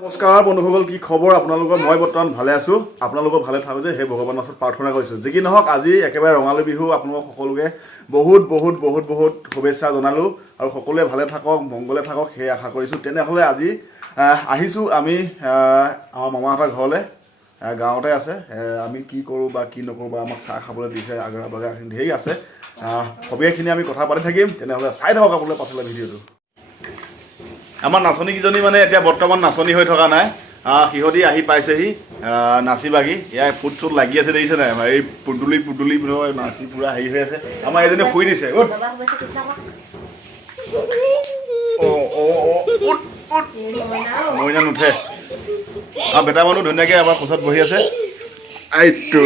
নমস্কাৰ বন্ধুসকল, কি খবৰ আপোনালোকৰ? মই বৰ্তমান ভালে আছোঁ। আপোনালোকৰ ভালে থাকক যে সেই ভগৱানৰ ওচৰত প্ৰাৰ্থনা কৰিছোঁ। যি কি নহওক, আজি একেবাৰে ৰঙালী বিহু। আপোনালোক সকলোকে বহুত বহুত বহুত বহুত শুভেচ্ছা জনালোঁ আৰু সকলোৱে ভালে থাকক, মংগলে থাকক সেই আশা কৰিছোঁ। তেনেহ'লে আজি আহিছোঁ আমি আমাৰ মামাহঁতৰ ঘৰলৈ। গাঁৱতে আছে। আমি কি কৰোঁ বা কি নকৰোঁ বা আমাক চাহ খাবলৈ দিছে, আগ্ৰা বাগাখিনি ধেৰ আছে। সবিশেষখিনি আমি কথা পাতি থাকিম। তেনেহ'লে চাই থাকক আপোনালোকে পাছলৈ ভিডিঅ'টো। আমাৰ নাচনীকেইজনী মানে এতিয়া বৰ্তমান নাচনী হৈ থকা নাই। সিহঁতি আহি পাইছেহি নাচি বাগি। ইয়াৰ ফুট চুট লাগি আছে, দেখিছে নাই? এই পুদুলি নাচি পূৰা হেৰি হৈ আছে। আমাৰ এজনী শুই দিছে। মইনা নুঠে। বেটা মানুহ ধুনীয়াকৈ আমাৰ কোচত বহি আছে। এইটো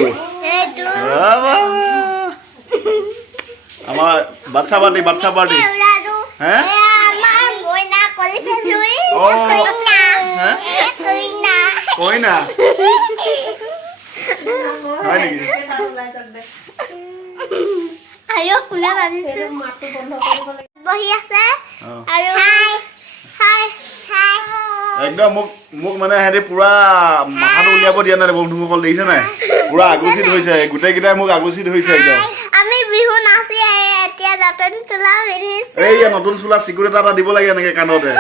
আমাৰ বাচ্ছা পাৰ্টি হে কইনা হয় নেকি? একদম মোক মানে সিহঁতি পুৰা মাথাটো উলিয়াব দিয়া নাই। বন্ধুসকল দেখিছে নাই? পুৰা আগুচি ধৰিছে, গোটেইকেইটাই মোক আগুচি ধৰিছে একদম। আমি বিহু নাচি এতিয়া নতুন চোলা পিন্ধিছো। এই নতুন চোলা চিকুৰ এটা দিব লাগে এনেকে কাণতে,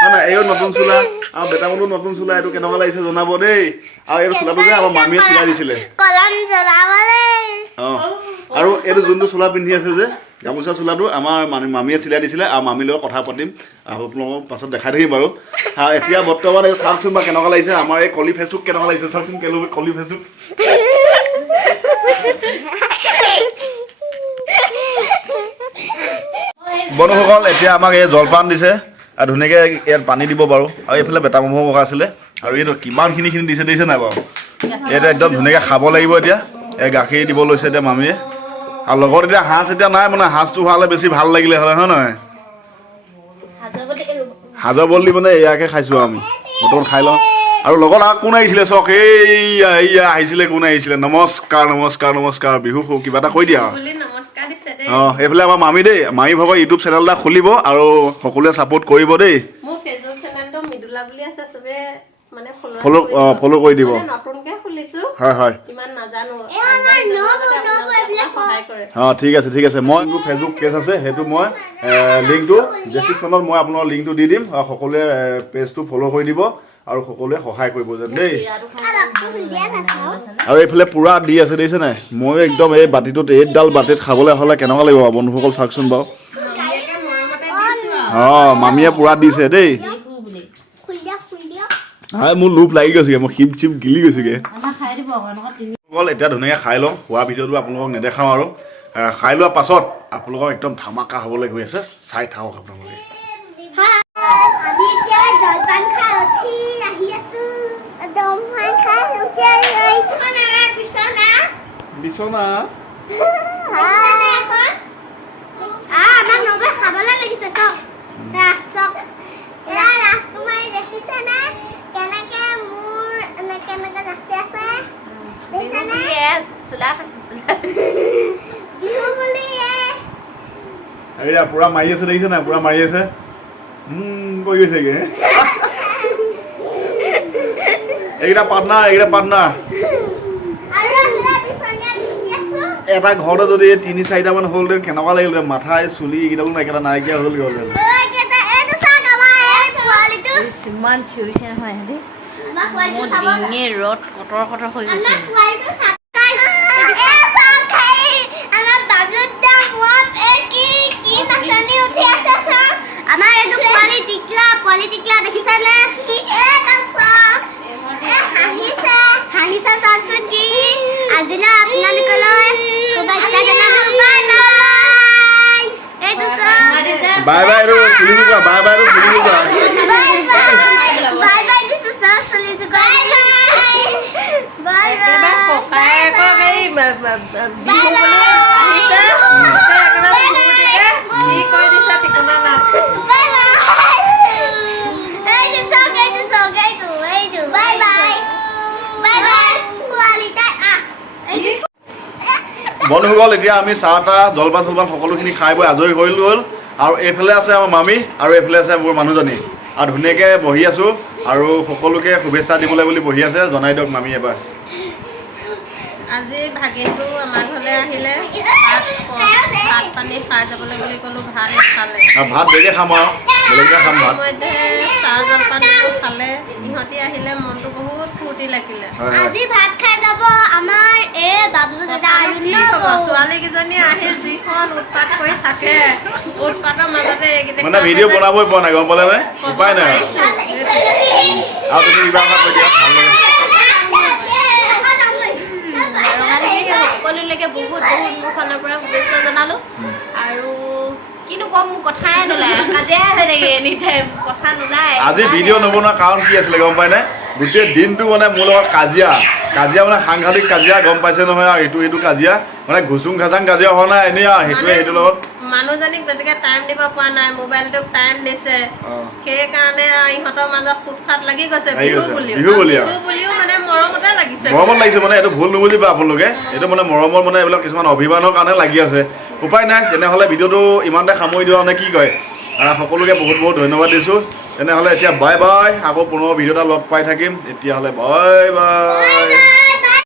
হয় নাই? এইও নতুন চোলা আৰু বেটা মানুহ নতুন চোলা। এইটো কেনেকুৱা লাগিছে জনাব দেই। আৰু এই চোলাটো যে আমাৰ মামীয়ে চিলাই দিছিলে। আৰু এইটো যোনটো চোলা পিন্ধি আছে যে গামোচা চোলাটো আমাৰ মামীয়ে চিলাই দিছিলে। আৰু মামীৰ লগত কথা পাতিম, আপোনালোকক পাছত দেখাই থাকিম বাৰু। এতিয়া বৰ্তমান এই চাওকচোন বা কেনেকুৱা লাগিছে আমাৰ এই কলি ফেচবুক। কেনেকুৱা লাগিছে চাওকচোন, কলি ফেচবুক। বন্ধুসকল, এতিয়া আমাক এই জলপান দিছে আৰু ধুনীয়াকৈ ইয়াত পানী দিব বাৰু। আৰু এইফালে বেটা মমো বগা আছিলে আৰু এইটো কিমানখিনি দিছে দেখিছে নাই বাৰু? এইটো একদম ধুনীয়াকৈ খাব লাগিব এতিয়া। এই গাখীৰ দিব লৈছে এতিয়া মামীয়ে। আৰু লগত এতিয়া সাঁজ এতিয়া নাই, মানে সাঁজটো হোৱালে বেছি ভাল লাগিলে হ'লে, হয় নহয়? সাজৰ বদলি মানে এয়াকে খাইছোঁ আমি বৰ্তমান, খাই লওঁ। আৰু লগত আৰু কোন আহিছিলে চাওক, এইয়া আহিছিলে। কোন আহিছিলে? নমস্কাৰ। বিহু কিবা এটা কৈ দিয়া। এইফালে আমাৰ মামী দেই। মামী ভাগৰ ইউটিউব চেনেল এটা খুলিব আৰু সকলোৱে ছাপোৰ্ট কৰিব দেই। ফ'ল' কৰি দিব। হয়। ঠিক আছে। মই মোৰ ফেচবুক পেজ আছে, সেইটো মই লিংকটো ডেছক্ৰিপশ্যনত মই আপোনাৰ লিংকটো দি দিম। আৰু সকলোৱে পেজটো ফ'ল' কৰি দিব আৰু সকলোৱে সহায় কৰিব যেন দেই। আৰু এইফালে পুৰা দি আছে দেখিছে নাই? মই একদম এই বাতিটোত এইডাল বাতিত খাবলৈ হ'লে কেনেকুৱা লাগিব বন্ধুসকল চাওকচোন বাৰু। মামীয়ে পুৰা দিছে দেই। মোৰ লোভ লাগি গৈছেগে, মই চিপ গিলি গৈছেগে। এতিয়া ধুনীয়াকৈ খাই লওঁ। খোৱা ভিডিঅ'টো আপোনালোকক নেদেখাওঁ আৰু খাই লোৱাৰ পাছত আপোনালোকক একদম ধামাকা হ'বলৈ গৈ আছে। চাই থাকক আপোনালোকে। বিছনা এয়া পুৰা মাৰি আছে দেখিছে নাই? পুৰা মাৰি আছে। কৈ গৈছেগে এইকেইটা পাৰ্টনাৰ। এটা ঘৰতে যদি 3-4টা মান হ'ল কেনেকুৱা লাগিল? মাথা চুলি এইকেইডাল একেটা নাইকিয়া হ'ল গ'ল। ইমান চিঞৰিছে নহয় সিহঁতি। মোৰ ডিঙি ৰদ কটৰ হৈ গৈছে। বাই বাই আৰু চুলি যোৱা। বন্ধুসকল, এতিয়া আমি চাহ তাহ জলপান সকলোখিনি খাই বৈ আজৰি হৈ গ'ল। আৰু এইফালে আছে আমাৰ মামী আৰু এইফালে আছে মোৰ মানুহজনী। আৰু ধুনীয়াকৈ বহি আছোঁ। আৰু সকলোকে শুভেচ্ছা দিবলৈ বুলি বহি আছে জনাই দিয়ক মামী এবাৰ আজি ভাগিনটো আমাৰ ঘৰলৈ আহিলে ভাত পানী খাই যাবলৈ বুলি ক'লোঁ ভাত নাখালে ভাত দেৰিকৈ খাম আৰু বেলেগকৈ খাম ভাত চাহ জলপানটো খালে ইহঁতি আহিলে মনটো বহুত ফূৰ্তি লাগিলে আজি ভাত খাই যাব আমাৰ এই বাবলু দাদা আৰু কি হ'ব ছোৱালীকেইজনী আহি যিখন উৎপাত কৰি থাকে উৎপাতৰ মাজতে এইকেইটা মানে ভিডিঅ' বনাবই পৰা নাই গম পালে নাই উপায় নাই আৰু তুমি কিবা এটা কৈ দিয়া ভাল লাগে সকলোলৈকে বহুত বহুত মোৰ ফালৰ পৰা শুভেচ্ছা জনালোঁ আৰু কিনো ক'ম কথাই নোলায় কাজিয়াই হৈ থাকে এনি টাইম কথা নোলায় আজি ভিডিঅ' নবনোৱাৰ কাৰণ কি আছিলে গম পাই নাই গোটেই দিনটো মানে মোৰ লগত কাজিয়া মানে সাংঘাতিক কাজিয়া গম পাইছে নহয় আৰু এইটো কাজিয়া মানে ঘুচুং ঘাচাং কাজিয়া হোৱা নাই এনেই আৰু সেইটোৰ লগত মানুহজনীক বেছিকে টাইম দিব পৰা নাই মোবাইলটোক টাইম দিছে সেইকাৰণে ইহঁতৰ মাজত ফুটফাট লাগি গৈছে বিহু বুলিও মানে মৰমতে লাগিছে মৰমত লাগিছে মানে এইটো ভুল নুবুজিবা আপোনালোকে এইটো মানে মৰমৰ মানে এইবিলাক কিছুমান অভিমানৰ কাৰণে লাগি আছে উপায় নাই তেনেহ'লে ভিডিঅ'টো ইমানতে সামৰি দিওঁ নে কি কয় সকলোকে বহুত বহুত ধন্যবাদ দিছোঁ তেনেহ'লে এতিয়া বাই বাই আকৌ পুনৰ ভিডিঅ' এটা লগ পাই থাকিম এতিয়াহ'লে বাই বাই